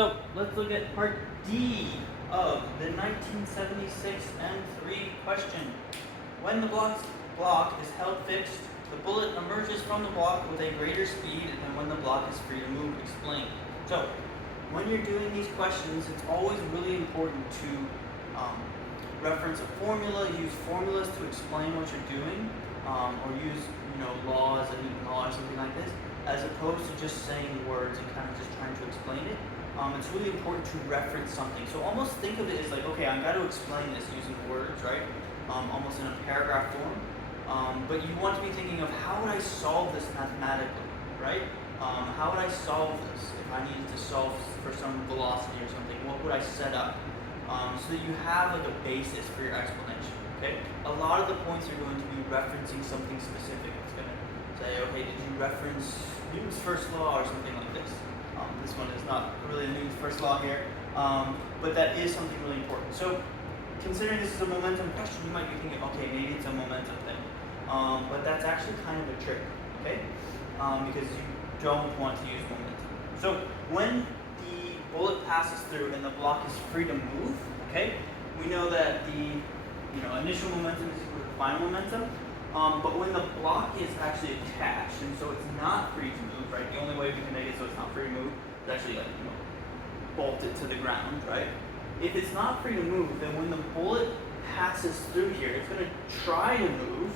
So let's look at part D of the 1976 M3 question. When the block is held fixed, the bullet emerges from the block with a greater speed than when the block is free to move. Explain. So when you're doing these questions, it's always really important to reference a formula, use formulas to explain what you're doing, or use laws, a Newton law or something like this, as opposed to just saying words and kind of just trying to explain it. It's really important to reference something. So almost think of it as like, okay, I've got to explain this using words, right? Almost in a paragraph form. But you want to be thinking of how would I solve this mathematically, right? How would I solve this if I needed to solve for some velocity or something? What would I set up? So that you have like a basis for your explanation, okay? A lot of the points are going to be referencing something specific. It's going to say, okay, did you reference Newton's first law or something like this? This one is not really Newton's first law here, but that is something really important. So considering this is a momentum question, you might be thinking, okay, maybe it's a momentum thing. But that's actually kind of a trick, okay? Because you don't want to use momentum. So when the bullet passes through and the block is free to move, okay, we know that the initial momentum is equal to the final momentum. But when the block is actually attached, and so it's not free to move, right? The only way we can make it so it's not free to move is actually bolt it to the ground, right? If it's not free to move, then when the bullet passes through here, it's going to try to move,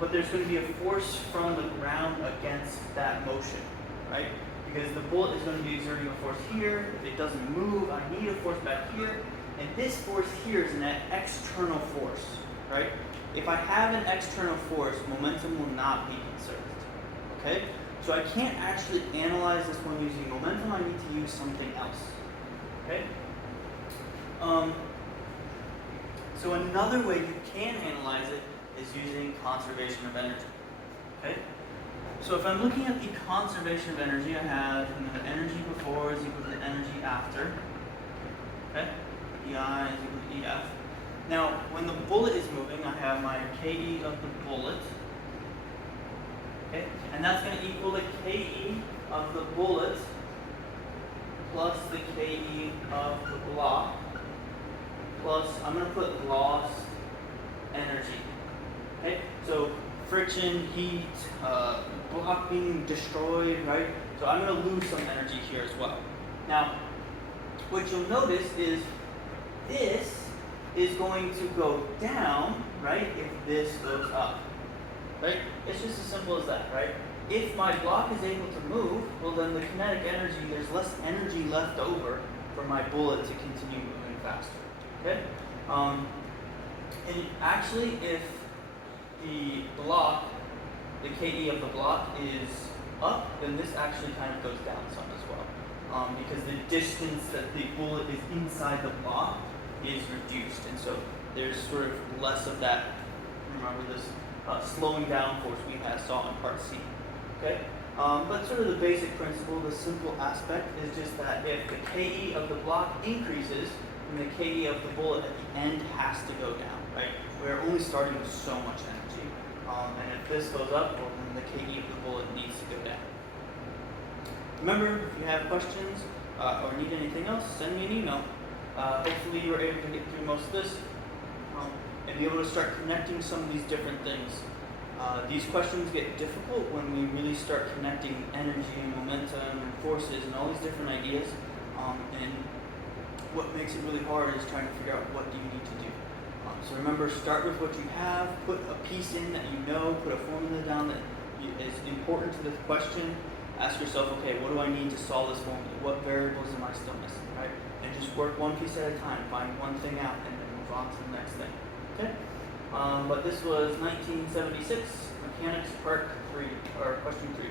but there's going to be a force from the ground against that motion, right? Because the bullet is going to be exerting a force here. If it doesn't move, I need a force back here, and this force here is an external force, right? If I have an external force, momentum will not be conserved, okay? So I can't actually analyze this when using momentum. I need to use something else, okay? So another way you can analyze it is using conservation of energy, okay? So if I'm looking at the conservation of energy, I have the energy before is equal to the energy after, okay? EI is equal to EF. Now, when the bullet is moving, I have my KE of the bullet, okay? And that's going to equal the KE of the bullet plus the KE of the block plus, I'm going to put lost energy, okay? So friction, heat, block being destroyed, right? So I'm going to lose some energy here as well. Now, what you'll notice is this is going to go down, right, if this goes up, right? It's just as simple as that, right? If my block is able to move, well then the kinetic energy, there's less energy left over for my bullet to continue moving faster, okay? And actually if the block, the KE of the block is up, then this actually kind of goes down some as well, because the distance that the bullet is inside the block is reduced, and so there's sort of less of that, remember this slowing down force we saw in part C, okay? But sort of the basic principle, the simple aspect is just that if the KE of the block increases, then the KE of the bullet at the end has to go down, right? We're only starting with so much energy, and if this goes up, well then the KE of the bullet needs to go down. Remember, if you have questions or need anything else, send me an email. Hopefully you were able to get through most of this and be able to start connecting some of these different things. These questions get difficult when we really start connecting energy and momentum and forces and all these different ideas. And what makes it really hard is trying to figure out what do you need to do. So remember, start with what you have, put a piece in that you know, put a formula down that is important to the question. Ask yourself, okay, what do I need to solve this formula? What variables am I still missing, right? And just work one piece at a time, find one thing out, and then move on to the next thing, okay? But this was 1976, Mechanics Part 3, or Question 3.